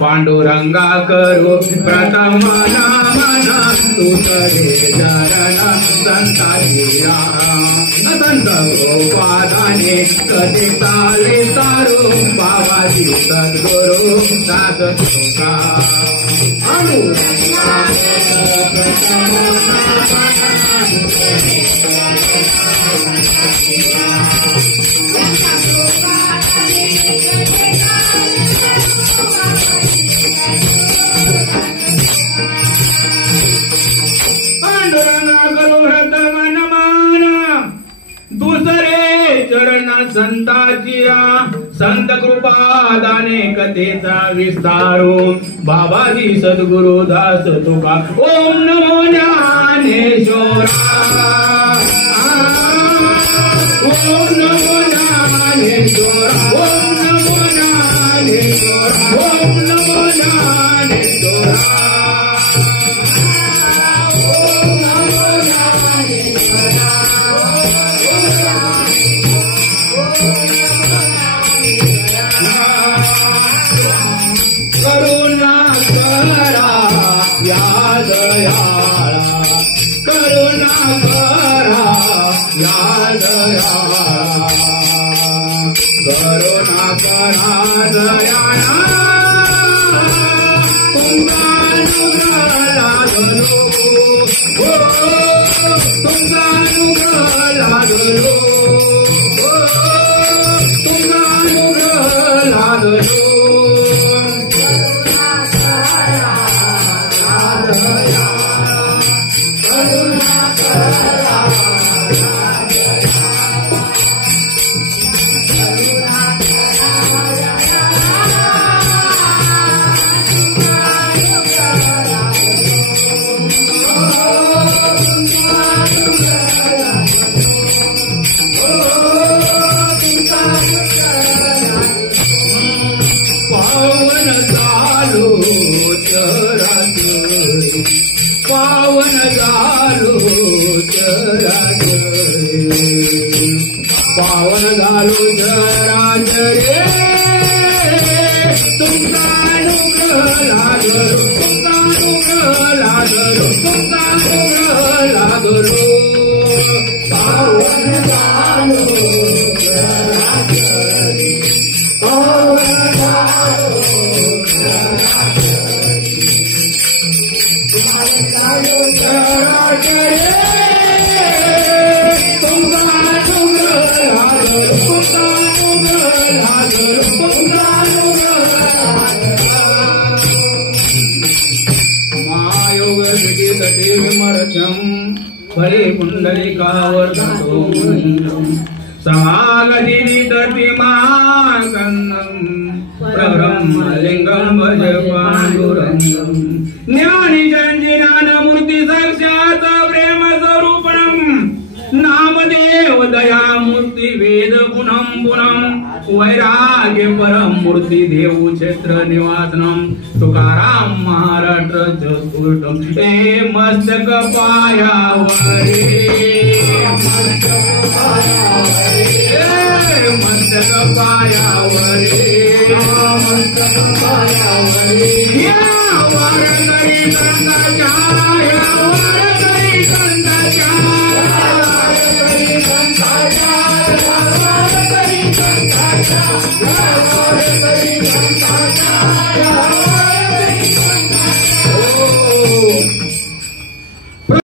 पांडुरंगा करो प्रथम नामना तू करे चरण संताजिया संत गोपादाने कधी ताले तारो बाबाजी सद्गुरु दास तुका संताजिया संत कृपादाने कथेचा विस्तारो बाबाजी सद्गुरु दास तुका ओम नमो ज्ञानेश्वरा ओम नमो ज्ञानेश्वरा ओम नमो ज्ञानेश्वरा ओम नमो ज्ञानेश्वरा झालो पावन झालो महायोग विदित देवीमर्त्यं फले पुंडलिकावर्धतो समागतिनिततिमाकन्नं प्रब्रह्मलिङ्गं भज पाण्डुरङ्गं ज्ञानिजञ्जिनानमूर्ति साक्षात् प्रेमस्वरूपणं नामदेव दयामूर्ति वेद पुनं पुनं वैराग्य परम मूर्ति देव क्षेत्र निवासनम तुकाराम महाराष्ट्र जोधपुरम हे मस्तक पायावरे मस्तक पायावरे या वारकरी संताच्या या वारकरी संताच्या वारकरी संताच्या